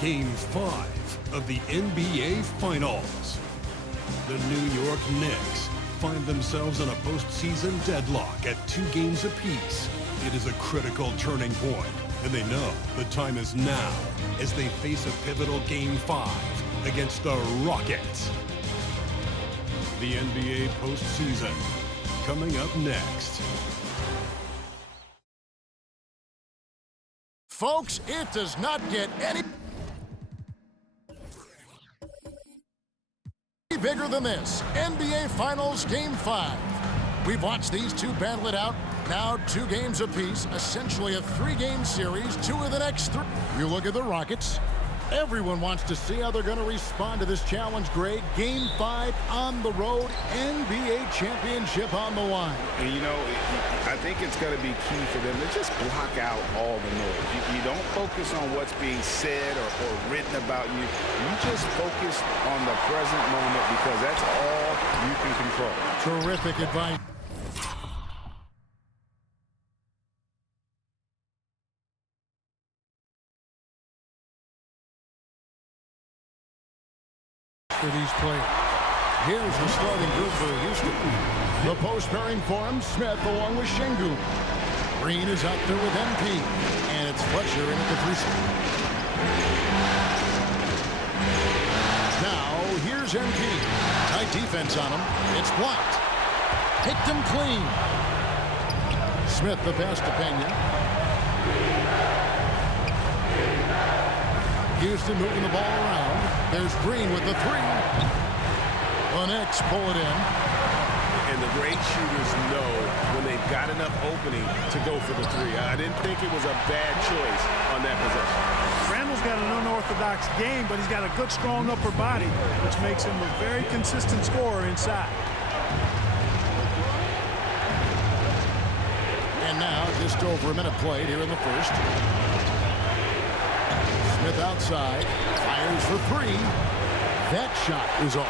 Game 5 of the NBA Finals. The New York Knicks find themselves in a postseason deadlock at 2 games apiece. It is a critical turning point, and they know the time is now as they face a pivotal Game 5 against the Rockets. The NBA postseason coming up next. Folks, it does not get any bigger than this. NBA Finals Game 5. We've watched these two battle it out. Now 2 games apiece, essentially a 3-game series, 2 of the next 3. You look at the Rockets. Everyone wants to see how they're going to respond to this challenge, Greg. Game 5 on the road, NBA championship on the line. And you know, I think it's going to be key for them to just block out all the noise. You don't focus on what's being said or written about you. You just focus on the present moment because that's all you can control. Terrific advice. For these players. Here's the starting group for Houston. The post pairing for him, Smith along with Şengün. Green is out there with MP. And it's Fletcher in at the 3 spot. Now, here's MP. Tight defense on him. It's blocked. Picked him clean. Smith the pass to Pena. Houston moving the ball around. There's Green with the 3. The Knicks pull it in. And the great shooters know when they've got enough opening to go for the 3. I didn't think it was a bad choice on that possession. Randall's got an unorthodox game, but he's got a good, strong upper body, which makes him a very consistent scorer inside. And now, just over a minute played here in the first. Smith outside, fires for 3. That shot is off.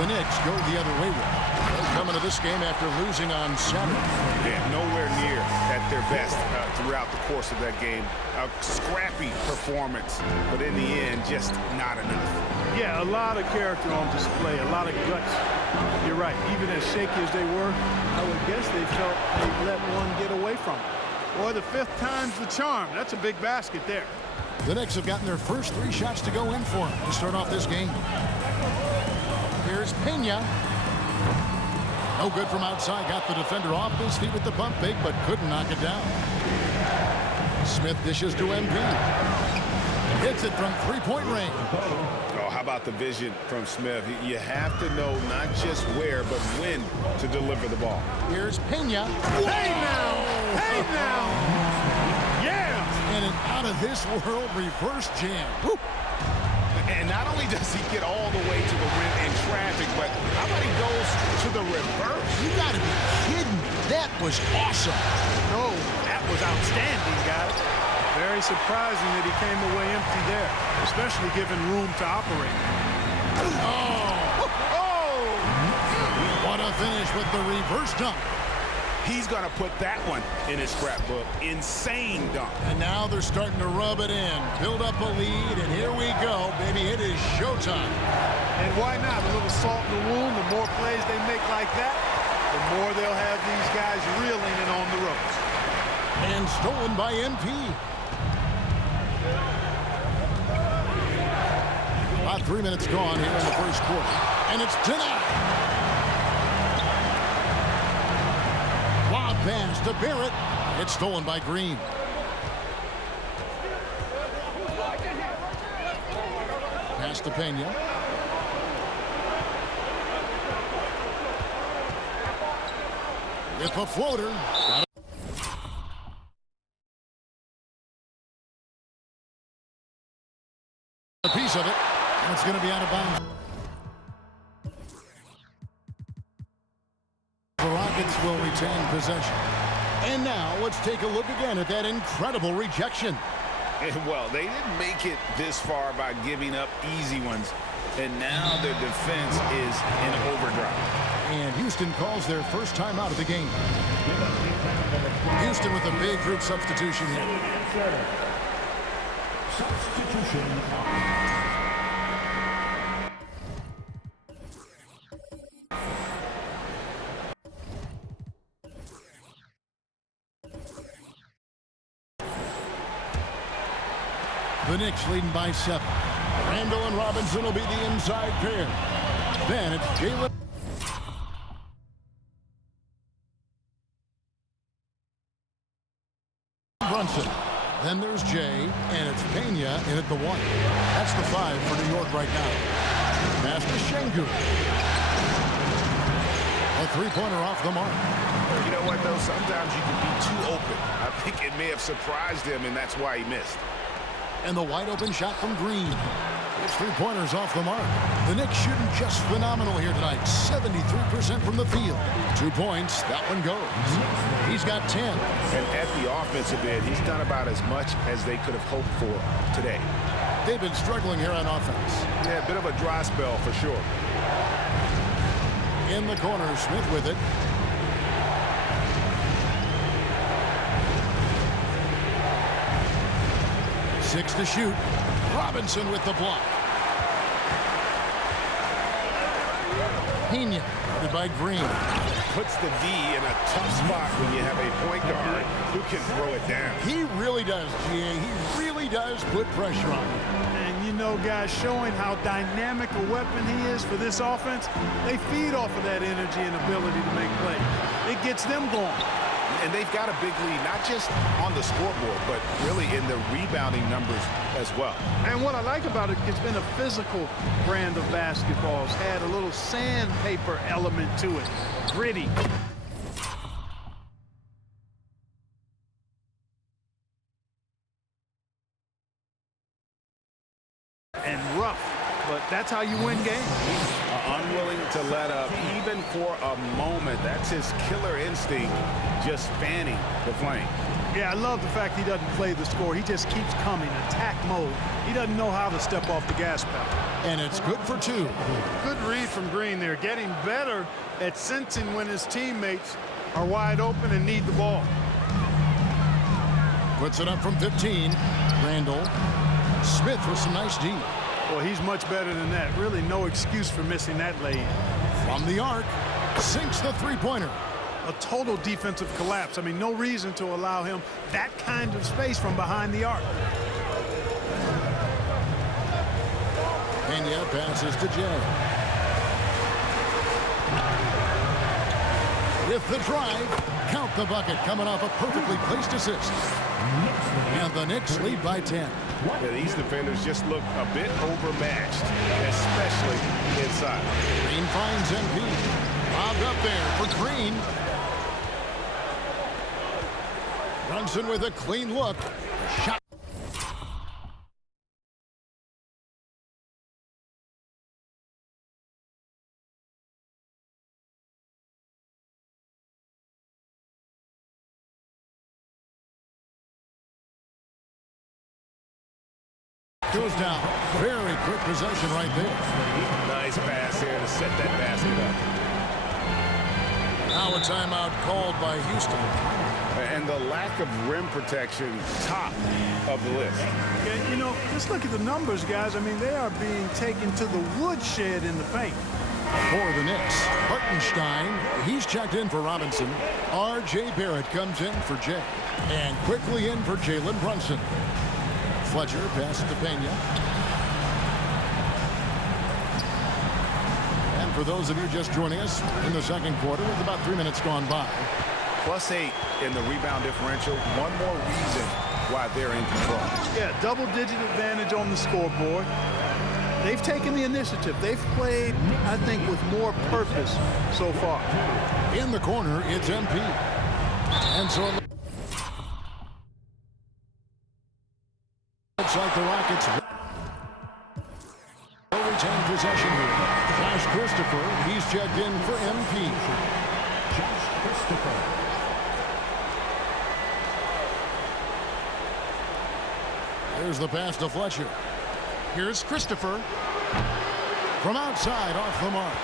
The Knicks go the other way with it. They're coming to this game after losing on Saturday. Yeah, nowhere near at their best throughout the course of that game. A scrappy performance, but in the end, just not enough. Yeah, a lot of character on display, a lot of guts. You're right. Even as shaky as they were, I would guess they felt they let one get away from them. Boy, the 5th time's the charm. That's a big basket there. The Knicks have gotten their first 3 shots to go in for them to start off this game. Here's Pena. No good from outside. Got the defender off his feet with the pump fake, but couldn't knock it down. Smith dishes to MP. Hits it from 3-point range. Oh, how about the vision from Smith? You have to know not just where, but when to deliver the ball. Here's Pena. Hey now! Hey now! And an out-of-this-world reverse jam. Woo. And not only does he get all the way to the rim in traffic, but how about he goes to the reverse? You got to be kidding me. That was awesome. No, that was outstanding, guys. Very surprising that he came away empty there, especially given room to operate. Oh! What a finish with the reverse dunk. He's going to put that one in his scrapbook. Insane dunk. And now they're starting to rub it in. Build up a lead, and here we go, baby. It is showtime. And why not? A little salt in the wound. The more plays they make like that, the more they'll have these guys reeling and on the ropes. And stolen by MP. About 3 minutes gone here in the first quarter. And it's denied. Pass to Barrett. It's stolen by Green. Pass to Pena. With a floater. A piece of it, and it's going to be out of bounds. The Rockets will retain possession. And now let's take a look again at that incredible rejection. Well, they didn't make it this far by giving up easy ones. And now their defense is in overdrive. And Houston calls their first time out of the game. Houston with a big group substitution here. Substitution. The Knicks leading by 7. Randall and Robinson will be the inside pair. Then it's Jalen Brunson. Then there's Jay, and it's Pena in at the 1. That's the 5 for New York right now. Pass to Şengün. A three-pointer off the mark. You know what, though? Sometimes you can be too open. I think it may have surprised him, and that's why he missed. And the wide-open shot from Green. It's three-pointers off the mark. The Knicks shooting just phenomenal here tonight. 73% from the field. 2 points. That one goes. He's got 10. And at the offensive end, he's done about as much as they could have hoped for today. They've been struggling here on offense. Yeah, a bit of a dry spell for sure. In the corner, Smith with it. Six to shoot. Robinson with the block. Pena guarded by Green. Puts the D in a tough spot when you have a point guard who can throw it down. He really does, GA. He really does put pressure on him. And you know, guys, showing how dynamic a weapon he is for this offense, they feed off of that energy and ability to make plays. It gets them going. And they've got a big lead, not just on the scoreboard, but really in the rebounding numbers as well. And what I like about it, it's been a physical brand of basketball. It's had a little sandpaper element to it. Gritty. And rough. But that's how you win games. Unwilling to let up even for a moment. That's his killer instinct, just fanning the flame. Yeah, I love the fact he doesn't play the score. He just keeps coming, attack mode. He doesn't know how to step off the gas pedal. And it's good for 2. Good read from Green there, getting better at sensing when his teammates are wide open and need the ball. Puts it up from 15. Randall. Smith with some nice D. Well, he's much better than that. Really no excuse for missing that lay-in. From the arc, sinks the three-pointer. A total defensive collapse. I mean, no reason to allow him that kind of space from behind the arc. Pena passes to Jay. With the drive, count the bucket, coming off a perfectly placed assist. And the Knicks lead by 10. Yeah, these defenders just look a bit overmatched, especially inside. Green finds MP. Bobbed up there for Green. Brunson with a clean look. Shot. Goes down. Very quick possession right there. Nice pass here to set that basket up. Now a timeout called by Houston. And the lack of rim protection, top of the list. Yeah, you know, just look at the numbers, guys. I mean, they are being taken to the woodshed in the paint. For the Knicks, Hartenstein, he's checked in for Robinson. R.J. Barrett comes in for Jay. And quickly in for Jalen Brunson. Fletcher passes to Pena. And for those of you just joining us in the second quarter, with about 3 minutes gone by. +8 in the rebound differential. One more reason why they're in control. Yeah, double-digit advantage on the scoreboard. They've taken the initiative. They've played, I think, with more purpose so far. In the corner, it's MP. And so looks like the Rockets will retain possession here. Josh Christopher, he's checked in for MP. Josh Christopher. There's the pass to Fletcher. Here's Christopher. From outside, off the mark.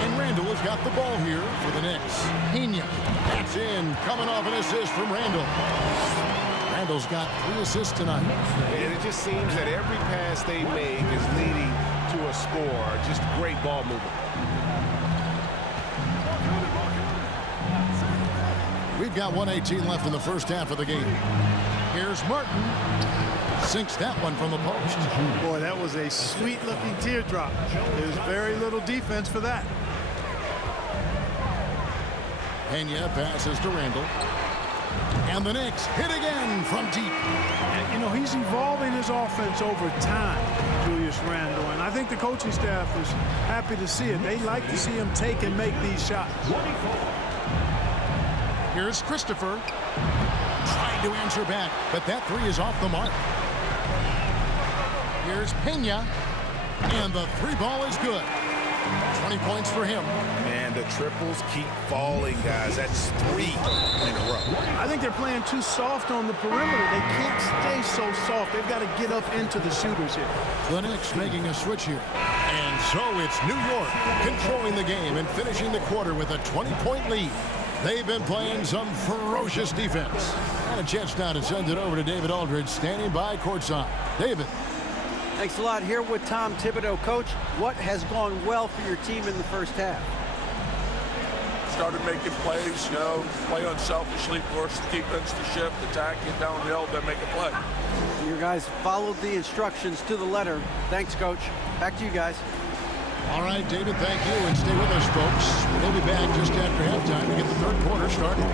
And Randall has got the ball here for the Knicks. Pena. That's in. Coming off an assist from Randall. Randall's got 3 assists tonight. And it just seems that every pass they make is leading to a score. Just great ball movement. We've got 1:18 left in the first half of the game. Here's Martin. Sinks that one from the post. Boy, that was a sweet-looking teardrop. There's very little defense for that. Pena passes to Randall. And the Knicks hit again from deep. And, you know, he's evolving his offense over time, Julius Randle. And I think the coaching staff is happy to see it. They like to see him take and make these shots. Here's Christopher. Trying to answer back, but that three is off the mark. Here's Pena. And the three ball is good. 20 points for him. Man, the triples keep falling, guys. That's 3 in a row. I think they're playing too soft on the perimeter. They can't stay so soft. They've got to get up into the shooters here. The Knicks making a switch here. And so it's New York controlling the game and finishing the quarter with a 20-point lead. They've been playing some ferocious defense. And a chance now to send it over to David Aldridge, standing by courtside. David. Thanks a lot. Here with Tom Thibodeau. Coach, what has gone well for your team in the first half? Started making plays, you know, play unselfishly, force the defense to shift, attack, get downhill, then make a play. Your guys followed the instructions to the letter. Thanks, Coach. Back to you guys. All right, David, thank you. And stay with us, folks. We'll be back just after halftime to get the third quarter started.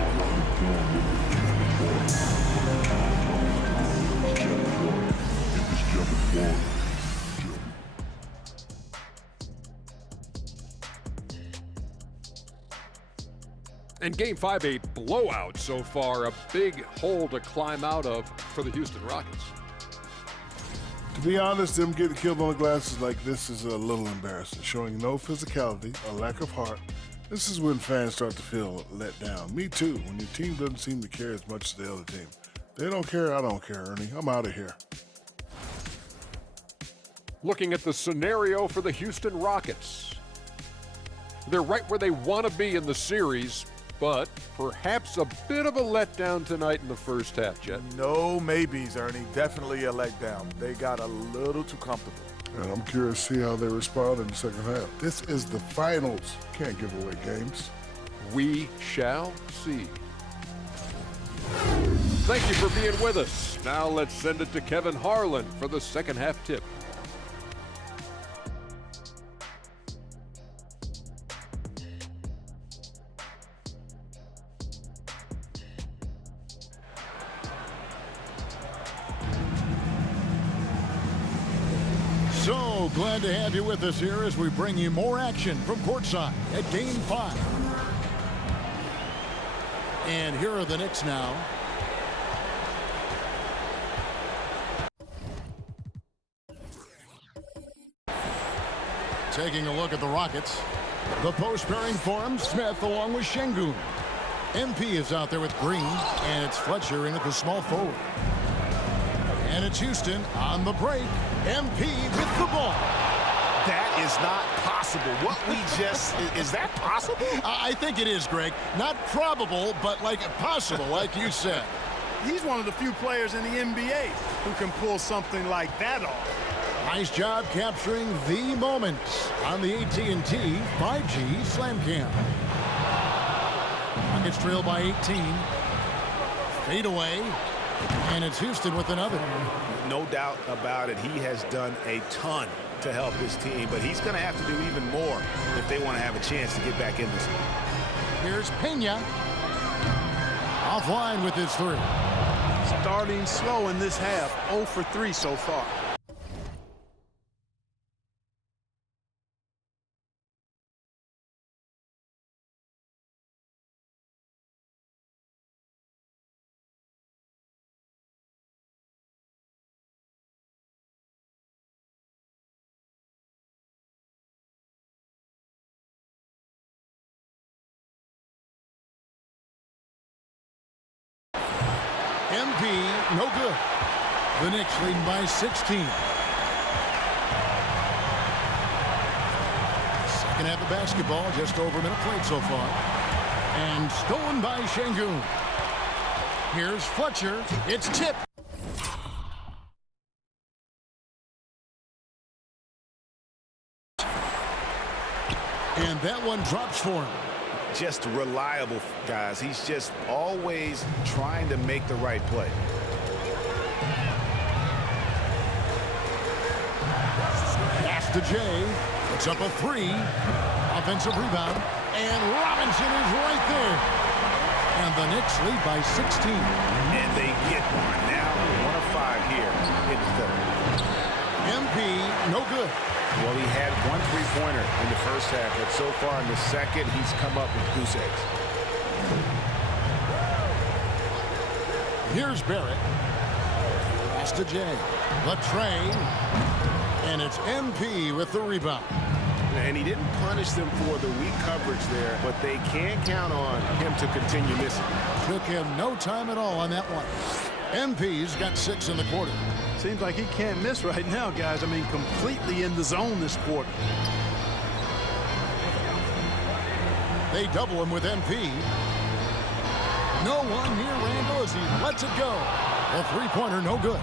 And Game 5, a blowout so far, a big hole to climb out of for the Houston Rockets. To be honest, them getting killed on the glass like this is a little embarrassing, showing no physicality, a lack of heart. This is when fans start to feel let down. Me too, when your team doesn't seem to care as much as the other team. They don't care, I don't care, Ernie. I'm out of here. Looking at the scenario for the Houston Rockets. They're right where they want to be in the series, but perhaps a bit of a letdown tonight in the first half, Jet. No maybes, Ernie. Definitely a letdown. They got a little too comfortable. And I'm curious to see how they respond in the second half. This is the finals. Can't give away games. We shall see. Thank you for being with us. Now let's send it to Kevin Harlan for the second half tip. So glad to have you with us here as we bring you more action from courtside at Game 5. And here are the Knicks now. Taking a look at the Rockets. The post pairing forms Smith along with Şengün. MP is out there with Green, and it's Fletcher in at the small forward. And it's Houston on the break. MP with the ball. That is not possible. What we just, is that possible? I think it is, Greg. Not probable, but like possible, like you said. He's one of the few players in the NBA who can pull something like that off. Nice job capturing the moment on the AT&T 5G Slam Cam. Rockets trail by 18. Fade away. And it's Houston with another. No doubt about it. He has done a ton to help his team, but he's going to have to do even more if they want to have a chance to get back in this one. Here's Pena. Offline with his three. Starting slow in this half, 0 for 3 so far. MP, no good. The Knicks leading by 16. Second half of basketball, just over a minute played so far. And stolen by Şengün. Here's Fletcher. It's tipped. And that one drops for him. Just reliable, guys. He's just always trying to make the right play. Pass to Jay. Puts up a three. Offensive rebound. And Robinson is right there. And the Knicks lead by 16. And they get one. Now 1 of 5 here in the third. MP, no good. Well, he had 1 3-pointer in the first half, but so far in the second, he's come up with goose eggs. Here's Barrett. Pass to Jay. The train. And it's MP with the rebound. And he didn't punish them for the weak coverage there, but they can't count on him to continue missing. Took him no time at all on that one. MP's got 6 in the quarter. Seems like he can't miss right now, guys. I mean, completely in the zone this quarter. They double him with MP. No one near Randall as he lets it go. A three-pointer, no good.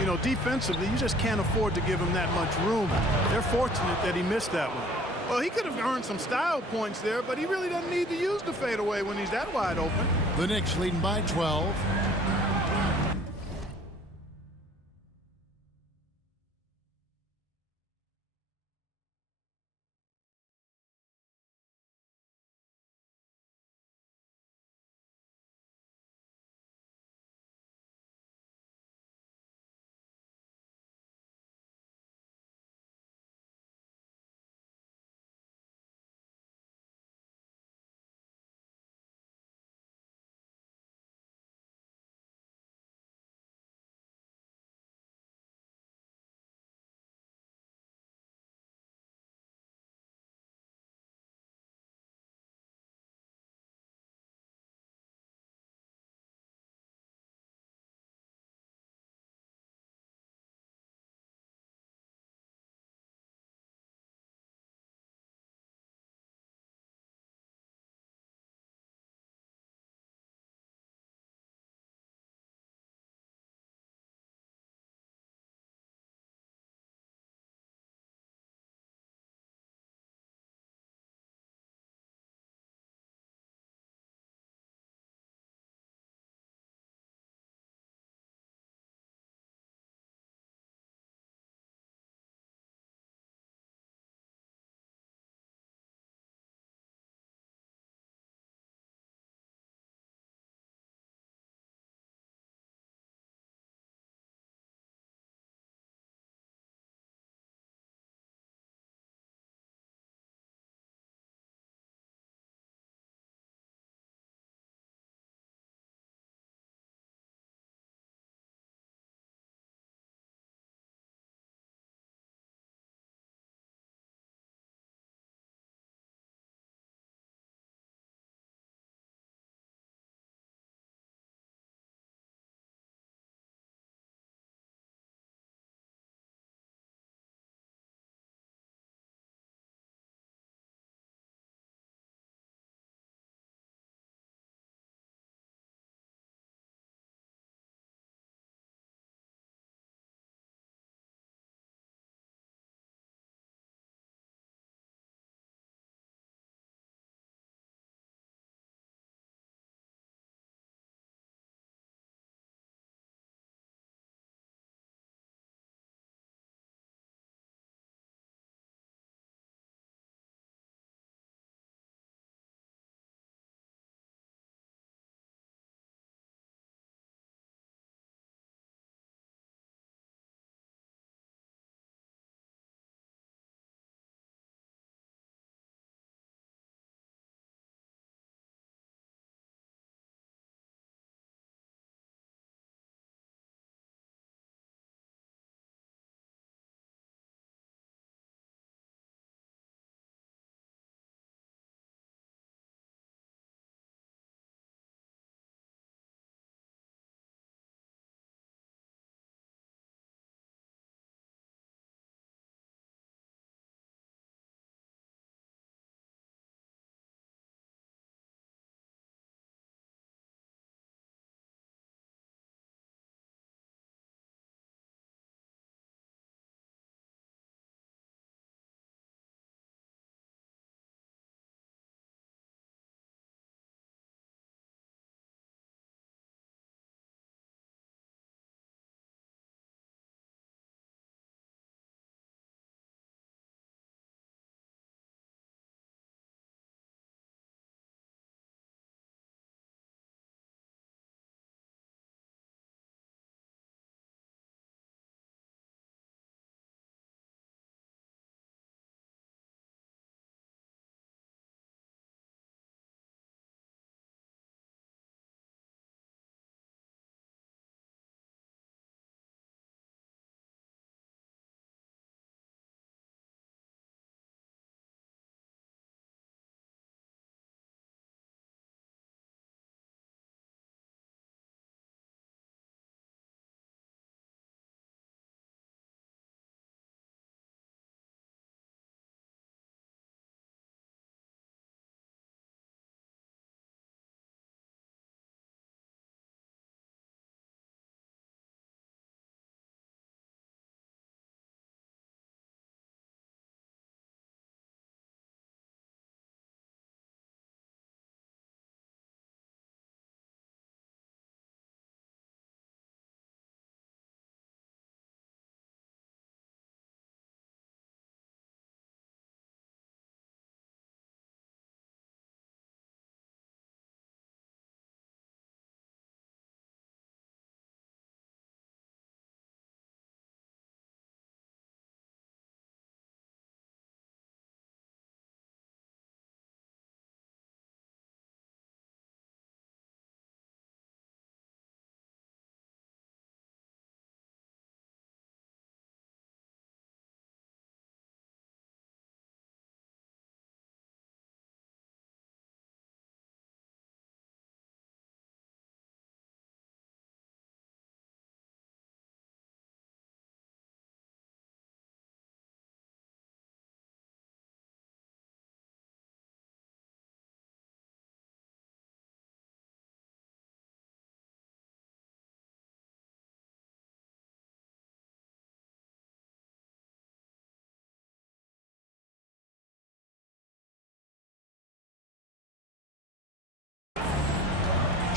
You know, defensively, you just can't afford to give him that much room. They're fortunate that he missed that one. Well, he could have earned some style points there, but he really doesn't need to use the fadeaway when he's that wide open. The Knicks leading by 12.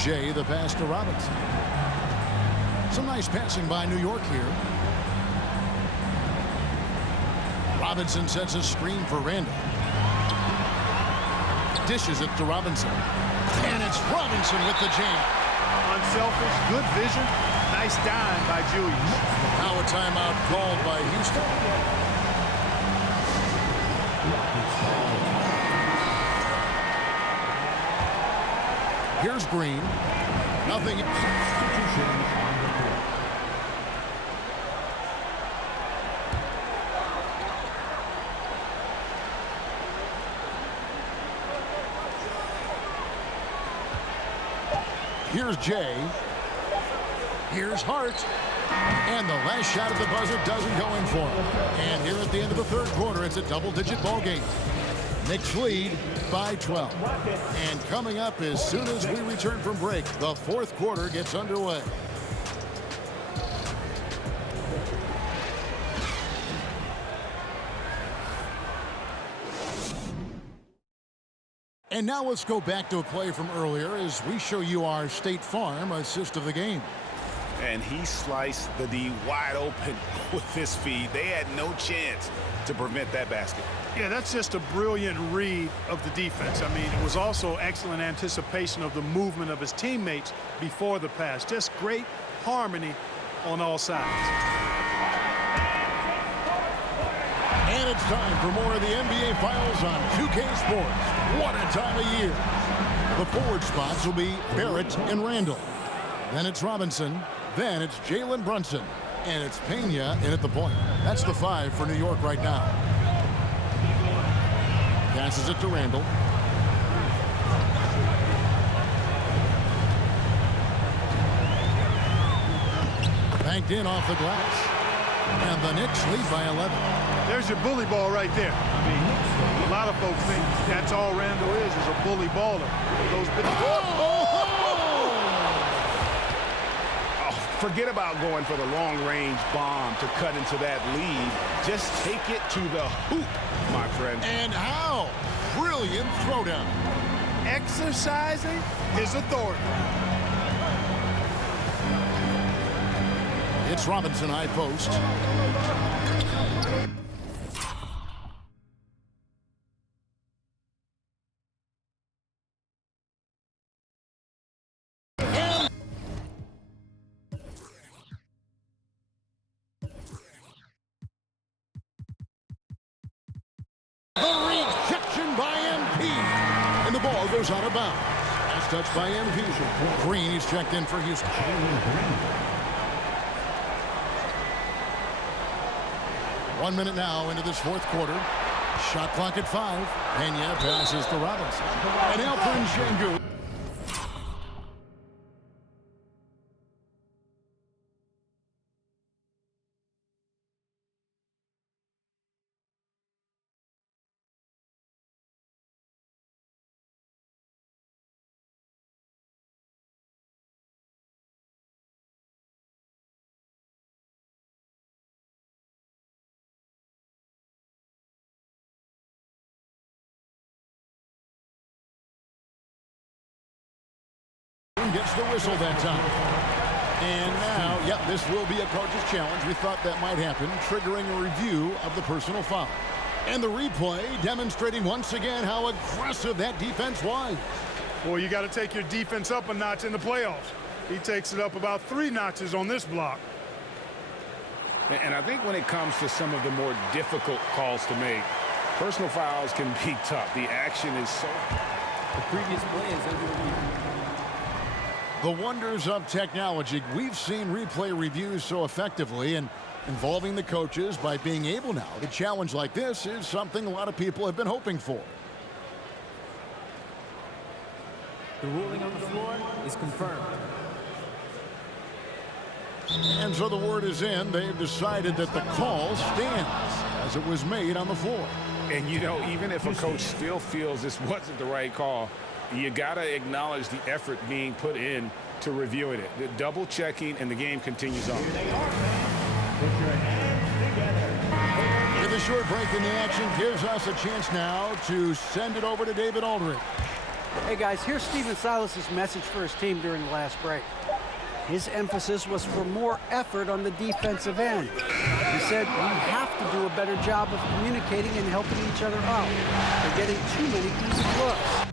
Jay, the pass to Robinson. Some nice passing by New York here. Robinson sets a screen for Randall. Dishes it to Robinson. And it's Robinson with the jam. Unselfish, good vision. Nice dime by Julius. Now a timeout called by Houston. Here's Green. Nothing. Here's Jay. Here's Hart. And the last shot at the buzzer doesn't go in for him. And here at the end of the third quarter, it's a double-digit ball game. Knicks lead by 12. And coming up as soon as we return from break, the fourth quarter gets underway. And now let's go back to a play from earlier as we show you our State Farm assist of the game. And he sliced the D wide open with his feed. They had no chance to prevent that basket. Yeah, that's just a brilliant read of the defense. I mean, it was also excellent anticipation of the movement of his teammates before the pass. Just great harmony on all sides. And it's time for more of the NBA Finals on 2K Sports. What a time of year. The forward spots will be Barrett and Randall. Then it's Robinson. Then it's Jalen Brunson. And it's Pena in at the point. That's the 5 for New York right now. Passes it to Randall. Banked in off the glass. And the Knicks lead by 11. There's your bully ball right there. I mean, a lot of folks think that's all Randall is a bully baller. Those Forget about going for the long-range bomb to cut into that lead. Just take it to the hoop, my friend. And how? Brilliant throwdown. Exercising his authority. It's Robinson high post. Goes out of bounds. Last touch by MP. Green is checked in for Houston. 1 minute now into this fourth quarter. Shot clock at 5. Pena passes to Robinson. And Alperen Sengun. Gets the whistle that time. And now, this will be a coach's challenge. We thought that might happen, triggering a review of the personal foul. And the replay demonstrating once again how aggressive that defense was. Well, you got to take your defense up a notch in the playoffs. He takes it up about 3 notches on this block. And I think when it comes to some of the more difficult calls to make, personal fouls can be tough. The action is so... The previous play is under review. The wonders of technology. We've seen replay reviews so effectively, and involving the coaches by being able now to challenge like this is something a lot of people have been hoping for. The ruling on the floor is confirmed. And so the word is in. They've decided that the call stands as it was made on the floor. And, you know, even if a coach still feels this wasn't the right call, you got to acknowledge the effort being put in to reviewing it. The double checking, and the game continues on. Here they are, fans. Put your hands together. With a short break in the action gives us a chance now to send it over to David Aldridge. Hey guys, here's Stephen Silas's message for his team during the last break. His emphasis was for more effort on the defensive end. He said, we have to do a better job of communicating and helping each other out. They're getting too many easy looks.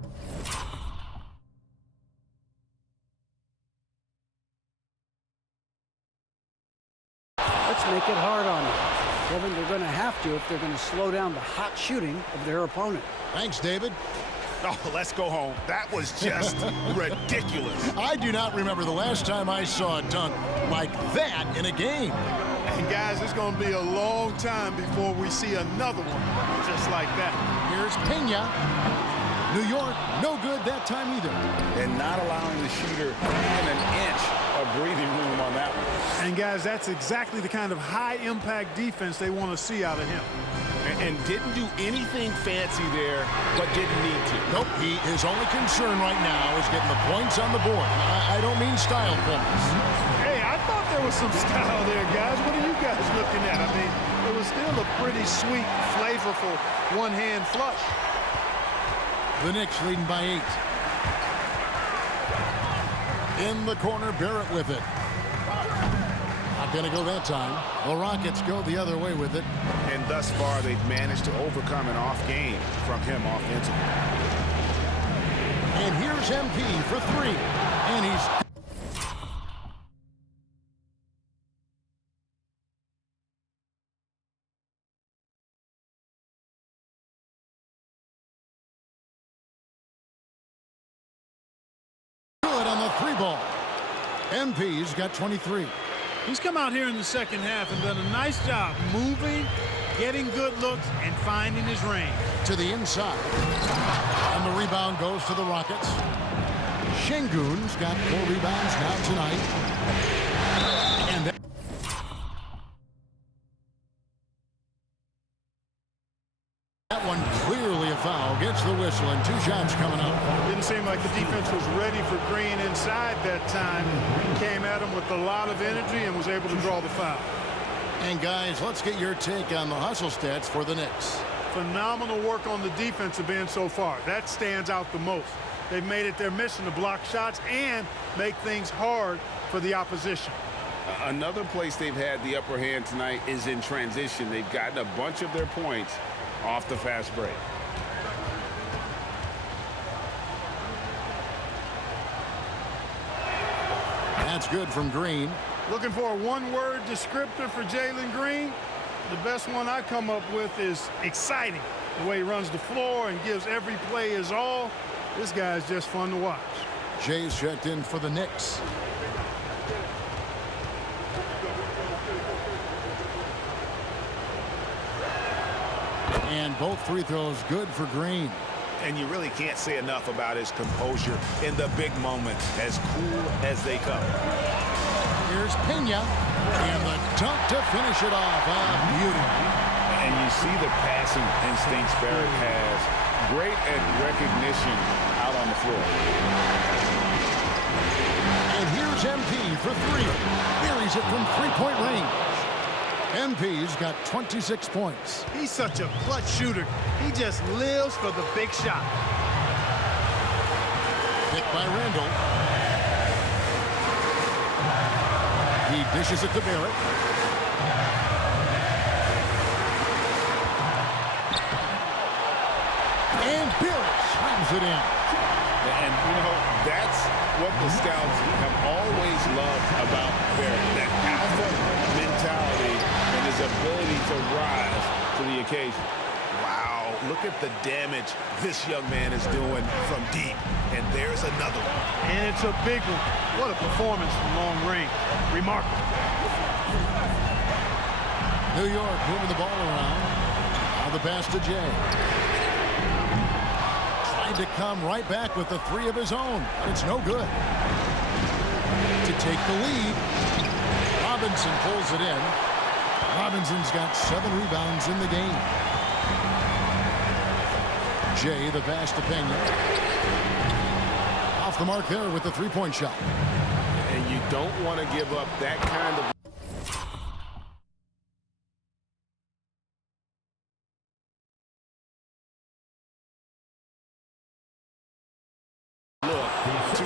Let's make it hard on them. Kevin, they're going to have to if they're going to slow down the hot shooting of their opponent. Thanks, David. Oh, let's go home. That was just ridiculous. I do not remember the last time I saw a dunk like that in a game. And guys, it's going to be a long time before we see another one just like that. Here's Pena. New York, no good that time either. And not allowing the shooter even an inch of breathing room on that one. And guys, that's exactly the kind of high-impact defense they want to see out of him. And didn't do anything fancy there, but didn't need to. Nope, his only concern right now is getting the points on the board. I don't mean style points. Hey, I thought there was some style there, guys. What are you guys looking at? I mean, it was still a pretty sweet, flavorful one-hand flush. The Knicks leading by 8. In the corner, Barrett with it. Not going to go that time. The Rockets go the other way with it. And thus far, they've managed to overcome an off game from him offensively. And here's MP for 3. And he's... good on the 3-ball. MP's got 23. He's come out here in the second half and done a nice job moving, getting good looks, and finding his range. To the inside. And the rebound goes to the Rockets. Şengün's got 4 rebounds now tonight. And that one clearly a foul. Gets the whistle and 2 shots coming up. Didn't seem like the defense was ready for Green inside that time. Came at him with a lot of energy and was able to draw the foul. And guys, let's get your take on the hustle stats for the Knicks. Phenomenal work on the defensive end so far. That stands out the most. They've made it their mission to block shots and make things hard for the opposition. Another place they've had the upper hand tonight is in transition. They've gotten a bunch of their points off the fast break. That's good from Green. Looking for a one-word descriptor for Jalen Green? The best one I come up with is exciting. The way he runs the floor and gives every play his all. This guy's just fun to watch. Jay's checked in for the Knicks. And both free throws good for Green. And you really can't say enough about his composure in the big moments, as cool as they come. Here's Pena, and the dunk to finish it off. Beauty. And you see the passing instincts Barrett has. Great at recognition out on the floor. And here's MP for 3. Buries it from 3-point range. MP's got 26 points. He's such a clutch shooter. He just lives for the big shot. Picked by Randall. He dishes it to Barrett. And Barrett slams it in. And, you know, that's what the scouts have always loved about Barrett. That alpha mentality and his ability to rise to the occasion. Wow, look at the damage this young man is doing from deep. And there's another one. And it's a big one. What a performance from long range. Remarkable. New York moving the ball around. Now the pass to Jay. Tried to come right back with the 3 of his own. It's no good. To take the lead. Robinson pulls it in. Robinson's got 7 rebounds in the game. Jay, the pass to Pena. Off the mark there with the 3-point shot. And you don't want to give up that kind of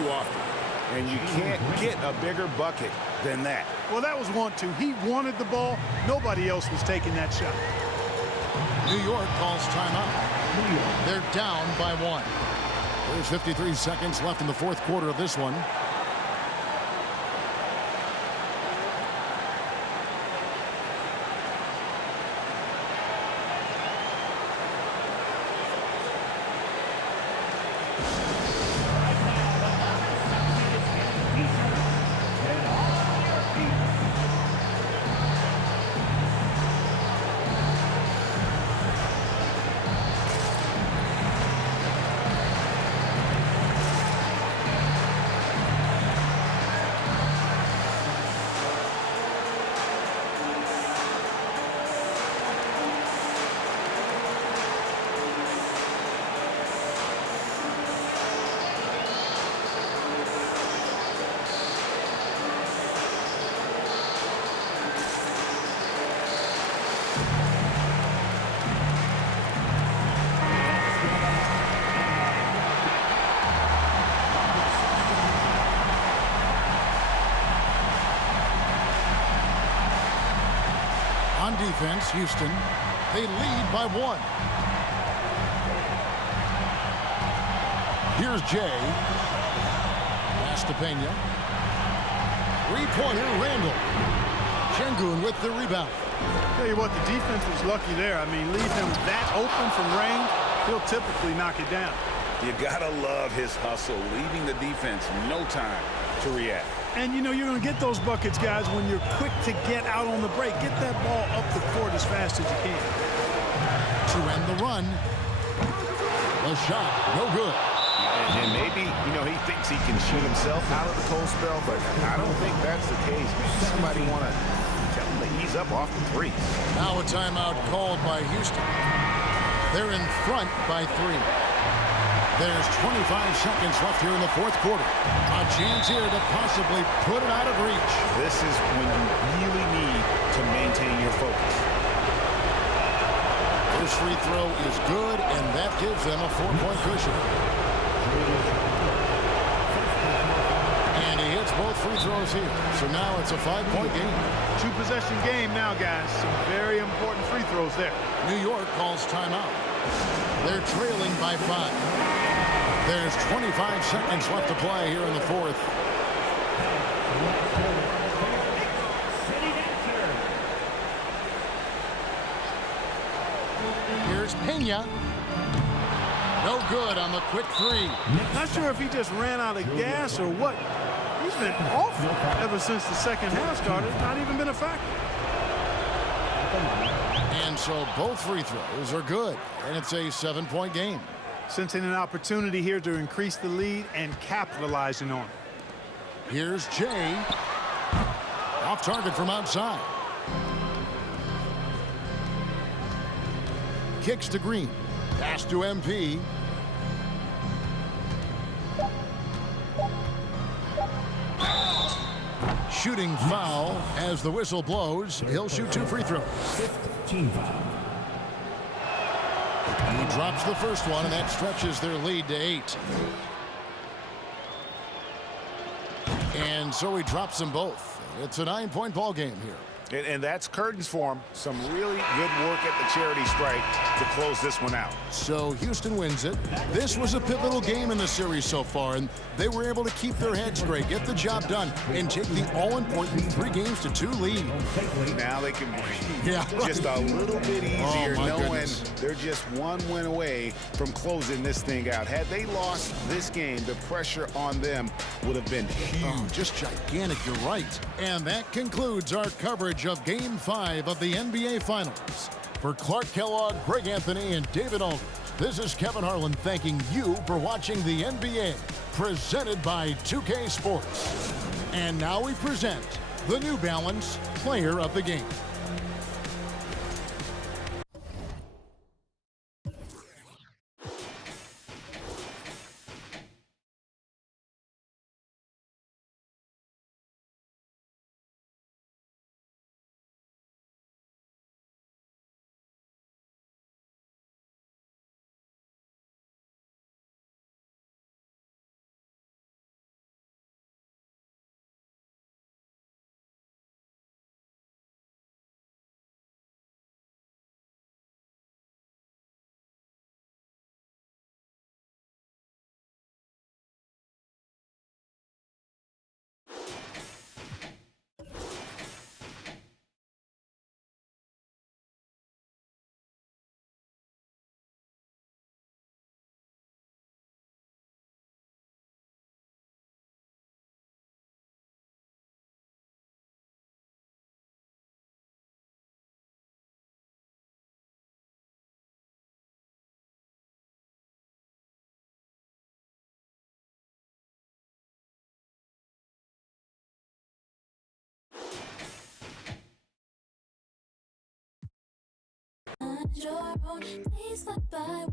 too often. And you can't get a bigger bucket than that. Well, that was 1-2. He wanted the ball. Nobody else was taking that shot. New York calls timeout. They're down by 1. There's 53 seconds left in the fourth quarter of this one. On defense, Houston, they lead by 1. Here's Jay. Pass to Pena. Three-pointer, Randall. Şengün with the rebound. Tell you what, the defense was lucky there. I mean, leave him that open from range, he'll typically knock it down. You gotta love his hustle, leaving the defense no time to react. And, you know, you're going to get those buckets, guys, when you're quick to get out on the break. Get that ball up the court as fast as you can. To end the run. The shot, no good. And maybe, you know, he thinks he can shoot himself out of the cold spell, but I don't think that's the case. Maybe somebody want to tell him to ease up off the three. Now a timeout called by Houston. They're in front by 3. There's 25 seconds left here in the fourth quarter. A chance here to possibly put it out of reach. This is when you really need to maintain your focus. First free throw is good, and that gives them a 4-point cushion. And he hits both free throws here. So now it's a 5-point game. 2-possession game now, guys. Some very important free throws there. New York calls timeout. They're trailing by 5. There's 25 seconds left to play here in the fourth. Here's Pena. No good on the quick 3. Not sure if he just ran out of gas or what. He's been awful ever since the second half started. Not even been a factor. And so both free throws are good, and it's a 7-point game. Sensing an opportunity here to increase the lead and capitalizing on it. Here's Jay. Off target from outside. Kicks to Green. Pass to MP. Shooting foul as the whistle blows. He'll shoot 2 free throws. Team foul. He drops the first one, and that stretches their lead to 8. And so he drops them both. It's a 9-point ball game here. And that's curtains for him. Some really good work at the charity stripe to close this one out. So Houston wins it. This was a pivotal game in the series so far, and they were able to keep their heads straight, get the job done, and take the all-important 3-2 lead. Now they can breathe Yeah, just a little bit easier, knowing goodness. they're just one win away from closing this thing out. Had they lost this game, the pressure on them would have been huge. Oh, just gigantic, you're right. And that concludes our coverage of Game 5 of the NBA Finals. For Clark Kellogg, Greg Anthony, and David Aldridge, this is Kevin Harlan thanking you for watching the NBA, presented by 2K Sports. And now we present the New Balance Player of the Game. your own. Please slip by.